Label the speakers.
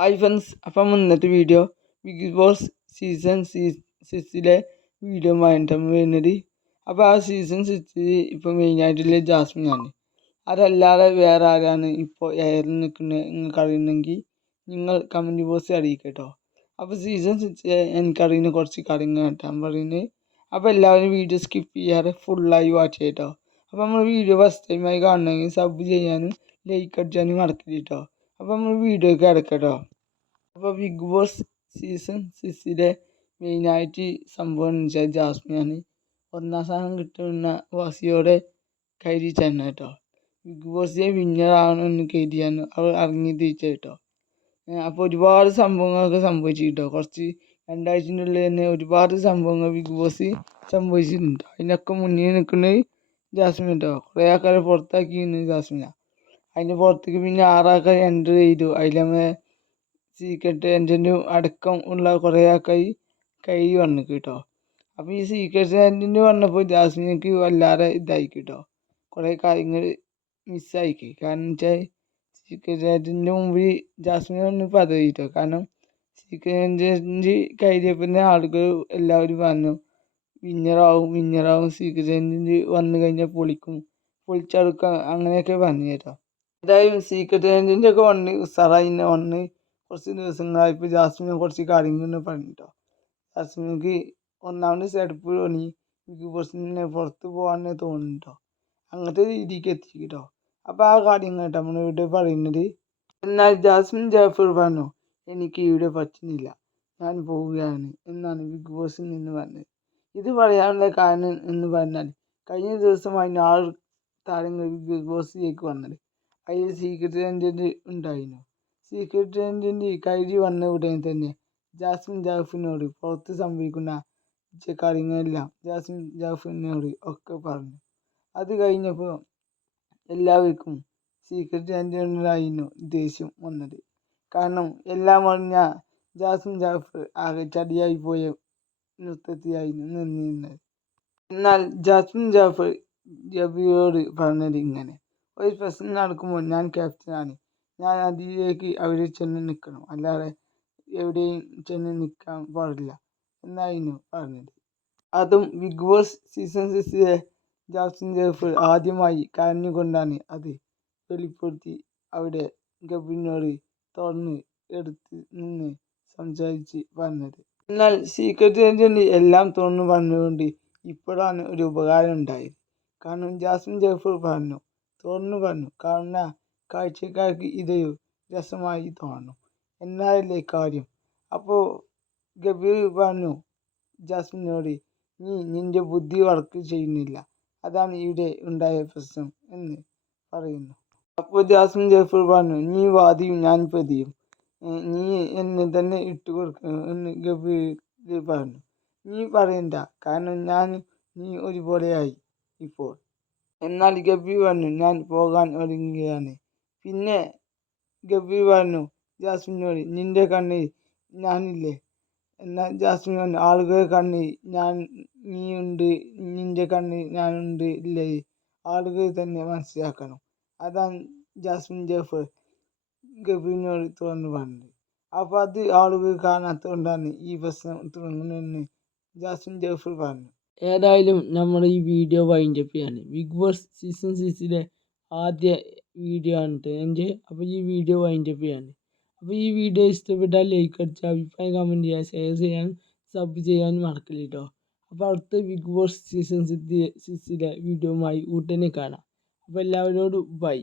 Speaker 1: Hi friends അപ്പം ഇന്നത്തെ video big boss season സിക്സിലെ വീഡിയോ ആയിട്ടാണ് വരുന്നത്. അപ്പോൾ ആ സീസൺ സിക്സിൽ ഇപ്പോൾ മെയിനായിട്ടുള്ള ജാസ്മിനാണ് അതല്ലാതെ വേറെ ആരാണ് ഇപ്പോൾ എയറിൽ നിൽക്കുന്നത് നിങ്ങൾക്ക് അറിയുന്നെങ്കിൽ നിങ്ങൾ കമന്റ് ബോക്സിൽ അറിയിക്കുക കേട്ടോ അപ്പോൾ സീസൺ സിക്സ് എനിക്കറിയുന്ന കുറച്ച് കാര്യങ്ങൾ കേട്ടാൻ പറയുന്നത്. അപ്പോൾ എല്ലാവരും വീഡിയോ സ്കിപ്പ് ചെയ്യാതെ ഫുള്ളായി വാച്ച് ചെയ്യട്ടോ. അപ്പോൾ നമ്മൾ വീഡിയോ ഫസ്റ്റ് ടൈമായി കാണണമെങ്കിൽ സബ് ചെയ്യാനും ലൈക്ക് അടിച്ചാനും മറക്കരുത് കേട്ടോ. അപ്പോൾ നമ്മൾ വീഡിയോയ്ക്ക് കിടക്കട്ടോ അപ്പോൾ ബിഗ് ബോസ് സീസൺ സിക്സിലെ മെയിനായിട്ട് സംഭവം എന്ന് വെച്ചാൽ ജാസ്മിനാണ് ഒന്നാം സ്ഥാനം കിട്ടുന്ന വാസിയോടെ കയറി തന്നെ കേട്ടോ ബിഗ് ബോസിലെ വിന്നർ ആവണമെന്ന് കരുതിയാണ് അവർ ഇറങ്ങി തിരിച്ച കേട്ടോ. അപ്പോൾ ഒരുപാട് സംഭവങ്ങളൊക്കെ സംഭവിച്ചു കേട്ടോ. കുറച്ച് രണ്ടാഴ്ചന്റെ ഉള്ളിൽ തന്നെ ഒരുപാട് സംഭവങ്ങൾ ബിഗ് ബോസ് സംഭവിച്ചിട്ടുണ്ട്. അതിനൊക്കെ മുന്നിൽ നിൽക്കുന്നത് ജാസ്മിൻ കേട്ടോ കുറേ ആൾക്കാരെ പുറത്താക്കിയിരുന്നു ജാസ്മിന. അതിന്റെ പുറത്തേക്ക് പിന്നെ ആറാൾക്കാർ എന്റർ ചെയ്തു. അതിലമ്മ സീക്രട്ട് ഏജന്റും അടക്കം ഉള്ള കുറേ ആൾക്കാർ കൈ വന്നു കേട്ടോ അപ്പോൾ ഈ സീക്രട്ട് ഏജന്റ് വന്നപ്പോൾ ജാസ്മിനക്ക് വല്ലാതെ ഇതായി കേട്ടോ കുറേ കാര്യങ്ങൾ മിസ്സായിക്ക് കാരണം വെച്ചാൽ സീക്രട്ട് ഏജന്റിന്റെ മുമ്പിൽ ജാസ്മിൻ ഒന്ന് പതറി കേട്ടോ കാരണം സീക്രട്ട് ഏജന്റ് കയറിയപ്പോൾ ആളുകൾ എല്ലാവരും പറഞ്ഞു വിന്നറാവും വിന്നറാവും സീക്രട്ട് ഏജന്റ് വന്നു കഴിഞ്ഞാൽ പൊളിക്കും. പൊളിച്ചെടുക്കാം അങ്ങനെയൊക്കെ പറഞ്ഞു കേട്ടോ. എന്തായാലും സീക്രട്ട് ഏജന്റിന്റെ ഒക്കെ വന്ന് ഉസാറായി വന്ന് കുറച്ച് ദിവസങ്ങളായി ഇപ്പോൾ ജാസ്മിനെ കുറച്ച് കാര്യങ്ങൾ പറഞ്ഞിട്ടോ. ജാസ്മിനക്ക് ഒന്നാമത് സെടുപ്പ് തോന്നി ബിഗ് നിന്ന് പുറത്ത് പോകാൻ തോന്നുന്നുട്ടോ. അങ്ങനത്തെ രീതിക്ക് എത്തിക്കിട്ടോ. കേട്ടോ അപ്പോൾ ആ കാര്യങ്ങൾ കേട്ടോ നമ്മൾ ഇവിടെ പറയുന്നത് എന്നാൽ ജാസ്മിൻ ജാഫർ പറഞ്ഞു എനിക്ക് ഇവിടെ പറ്റുന്നില്ല. ഞാൻ പോവുകയാണ് എന്നാണ് ബിഗ് ബോസിൽ നിന്ന് പറഞ്ഞത്. ഇത് പറയാനുള്ള കാരണം എന്ന് പറഞ്ഞാൽ കഴിഞ്ഞ ദിവസമായി ആറ് താരങ്ങൾ ബിഗ് ബോസിലേക്ക് വന്നത്. അതിൽ സീക്രട്ട് ഏജന്റ് ഉണ്ടായിരുന്നു. സീക്രട്ട് ഏജന്റ് കയറി വന്ന ഉടനെ തന്നെ ജാസ്മിൻ ജാഫിനോട് പുറത്ത് സംഭവിക്കുന്ന കാര്യങ്ങളെല്ലാം ജാസ്മിൻ ജാഫിനോട് ഒക്കെ പറഞ്ഞു. അത് കഴിഞ്ഞപ്പോൾ എല്ലാവർക്കും സീക്രട്ട് ഏജന്റിനായിരുന്നു ദേഷ്യം വന്നത്. കാരണം എല്ലാം അറിഞ്ഞ ജാസ്മിൻ ജാഫർ ആകെ ചടിയായി പോയ നൃത്തത്തിലായിരുന്നു നിന്നിരുന്നത്. എന്നാൽ ജാസ്മിൻ ജാഫർ ജബിയോട് പറഞ്ഞത് ഇങ്ങനെ ഒരു പ്രശ്നം നടക്കുമ്പോൾ ഞാൻ ക്യാപ്റ്റനാണ് ഞാൻ അതിലേക്ക് അവിടെ ചെന്ന് നിൽക്കണം അല്ലാതെ എവിടെയും ചെന്ന് നിൽക്കാൻ പാടില്ല എന്നായിരുന്നു പറഞ്ഞത്. അതും ബിഗ് ബോസ് സീസൺ സിക്സിലെ ജാസ്മിൻ ജേഫർ ആദ്യമായി കരഞ്ഞുകൊണ്ടാണ് അത് വെളിപ്പെടുത്തി അവിടെ ഗബിനോട് തുറന്ന് എടുത്ത് നിന്ന് സംസാരിച്ച് പറഞ്ഞത്. എന്നാൽ സീക്രട്ട് ഏജന്റ് എല്ലാം തുറന്നു പറഞ്ഞുകൊണ്ട് ഇപ്പോഴാണ് ഒരു ഉപകാരം ഉണ്ടായത്. കാരണം ജാസ്മിൻ ജഫർ പറഞ്ഞു തുറന്നു പറഞ്ഞു കാരണം കാഴ്ചക്കാർക്ക് ഇത് രസമായി തോന്നും. എന്നാലല്ലേ കാര്യം? അപ്പോൾ ഗബീർ പറഞ്ഞു ജാസ്മിനോട് നീ നിന്റെ ബുദ്ധി വർക്ക് ചെയ്യുന്നില്ല. അതാണ് ഇവിടെ ഉണ്ടായ പ്രശ്നം എന്ന് പറയുന്നു. അപ്പോൾ ജാസ്മിൻ ജഫർ പറഞ്ഞു നീ വാദിയും ഞാൻ പ്രതിയും. നീ എന്നെ തന്നെ ഇട്ട് കൊടുക്കണം എന്ന് ഗബീർ പറഞ്ഞു. നീ പറയണ്ട കാരണം ഞാൻ നീ ഒരുപോലെയായി ഇപ്പോൾ. എന്നാൽ ഗബി പറഞ്ഞു ഞാൻ പോകാൻ ഒരുങ്ങുകയാണ്. പിന്നെ ഗബീർ പറഞ്ഞു ജാസ്മിനോട് നിന്റെ കണ്ണിൽ ഞാനില്ലേ? എന്നാൽ ജാസ്മിൻ പറഞ്ഞു ആളുകളുടെ കണ്ണിൽ ഞാൻ നീയുണ്ട് നിന്റെ കണ്ണിൽ ഞാനുണ്ട് ഇല്ലേ? ആളുകൾ തന്നെ മനസ്സിലാക്കണം. അതാണ് ജാസ്മിൻ ജഫർ ഗബീറിനോട് തുറന്നു പറഞ്ഞത്. അപ്പോൾ അത് ആളുകൾ കാണാത്തതുകൊണ്ടാണ് ഈ പ്രശ്നം തുടങ്ങുന്നതെന്ന് ജാസ്മിൻ ജഫർ പറഞ്ഞു. ഏതായാലും നമ്മൾ ഈ വീഡിയോ വൈൻഡപ്പ് ചെയ്യാണ്. ബിഗ് ബോസ് സീസൺ സിക്സിലെ ആദ്യ വീഡിയോ ആണ് എന്റെ അപ്പോൾ ഈ വീഡിയോ വൈൻഡപ്പ് ചെയ്യാണ് അപ്പോൾ ഈ വീഡിയോ ഇഷ്ടപ്പെട്ടാൽ ലൈക്ക് അടിച്ച് അഭിപ്രായം കമന്റ് ചെയ്യുക ഷെയർ ചെയ്യാൻ സബ് ചെയ്യാൻ മറക്കില്ല കേട്ടോ അപ്പോൾ അടുത്ത ബിഗ് ബോസ് സീസൺ സിക്സിലെ വീഡിയോയുമായി ഉടനെ കാണാം. അപ്പോൾ എല്ലാവരോടും ബൈ